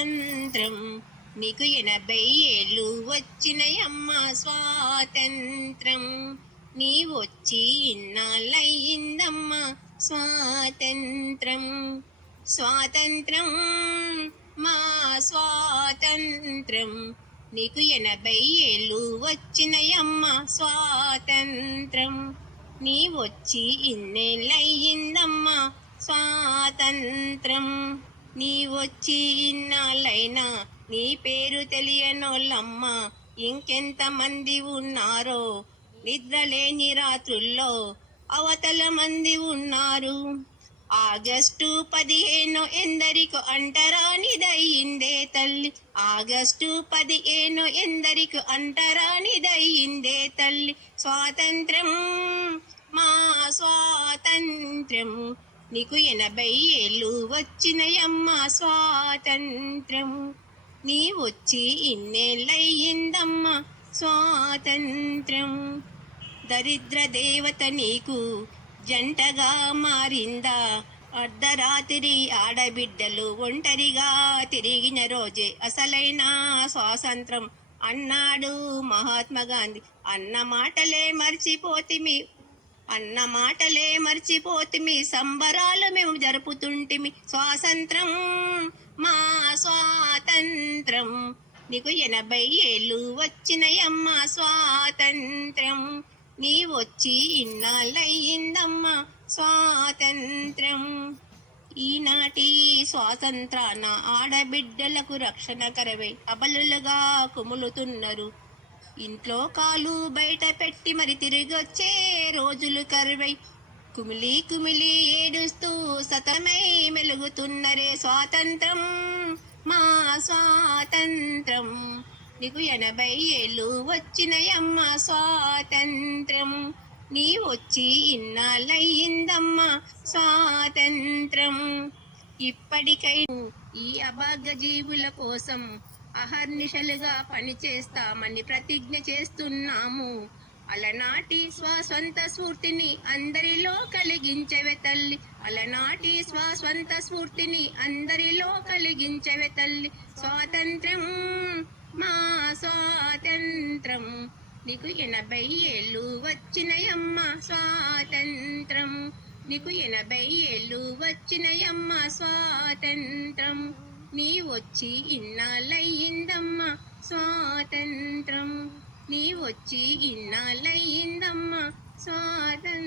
స్వాతంత్రం, నీకు 80 ఏళ్ళు వచ్చినయమ్మ స్వాతంత్రం, నీ వచ్చి ఇన్నాళ్ళయిందమ్మ స్వాతంత్రం. స్వాతంత్రం మా స్వాతంత్రం, నీకు 80 ఏళ్ళు వచ్చినయమ్మ స్వాతంత్రం, నీ వచ్చి ఇన్నేళ్ళయిందమ్మా స్వాతంత్రం. నీ వచ్చి ఇన్నాళ్ళైనా నీ పేరు తెలియనోళ్ళమ్మ ఇంకెంతమంది ఉన్నారో, నిద్రలేని రాత్రుల్లో అవతల మంది ఉన్నారు. ఆగస్టు 15 ఎందరికో అంటరానిదయ్యిందే తల్లి, ఆగస్టు 15 ఎందరికో అంటరానిదయ్యిందే తల్లి. స్వాతంత్రం మా స్వాతంత్రం, నీకు 80 ఏళ్ళు వచ్చినయమ్మ స్వాతంత్రం, నీ వచ్చి ఇన్నేళ్ళయిందమ్మ స్వాతంత్రం. దరిద్ర దేవత నీకు జంటగా మారిందా, అర్ధరాత్రి ఆడబిడ్డలు ఒంటరిగా తిరిగిన రోజే అసలైన స్వాతంత్రం అన్నాడు మహాత్మా గాంధీ. అన్న మాటలే మర్చిపోతిమి, సంబరాలు మేము జరుపుతుంటిమి. స్వాతంత్రం మా స్వాతంత్రం, నీకు 80 ఏళ్ళు వచ్చినయమ్మ స్వాతంత్రం, నీ వచ్చి ఇన్నాళ్ళయిందమ్మా స్వాతంత్రం. ఈనాటి స్వాతంత్రాన ఆడబిడ్డలకు రక్షణ కరవై అబలులుగా కుములుతున్నారు. ఇంట్లో కాలు బయట పెట్టి మరి తిరిగొచ్చే రోజులు కరువై కుమిలి కుమిలి ఏడుస్తూ సతమై మెలుగుతున్నరే. స్వాతంత్రం మా స్వాతంత్రం, నీకు 80 ఏళ్ళు వచ్చినయమ్మ స్వాతంత్రం, నీ వచ్చి ఇన్నాళ్ళయిందమ్మ స్వాతంత్రం. ఇప్పటికై ఈ అభాగ్య జీవుల కోసం అహర్నిశలుగా పనిచేస్తామని ప్రతిజ్ఞ చేస్తున్నాము. అలనాటి స్వస్వంత స్ఫూర్తిని అందరిలో కలిగించవే తల్లి, అలనాటి స్వస్వంత స్ఫూర్తిని అందరిలో కలిగించవే తల్లి. స్వాతంత్రం మా స్వాతంత్రం, నీకు 80 ఏళ్ళు వచ్చినయమ్మ స్వాతంత్రం, నీకు 80 ఏళ్ళు వచ్చినయమ్మ స్వాతంత్రం, నీ వచ్చి ఇన్నాళ్ళయిందమ్మ స్వాతంత్రం, నీ వచ్చి ఇన్నాళ్ళయిందమ్మ స్వాతంత్రం.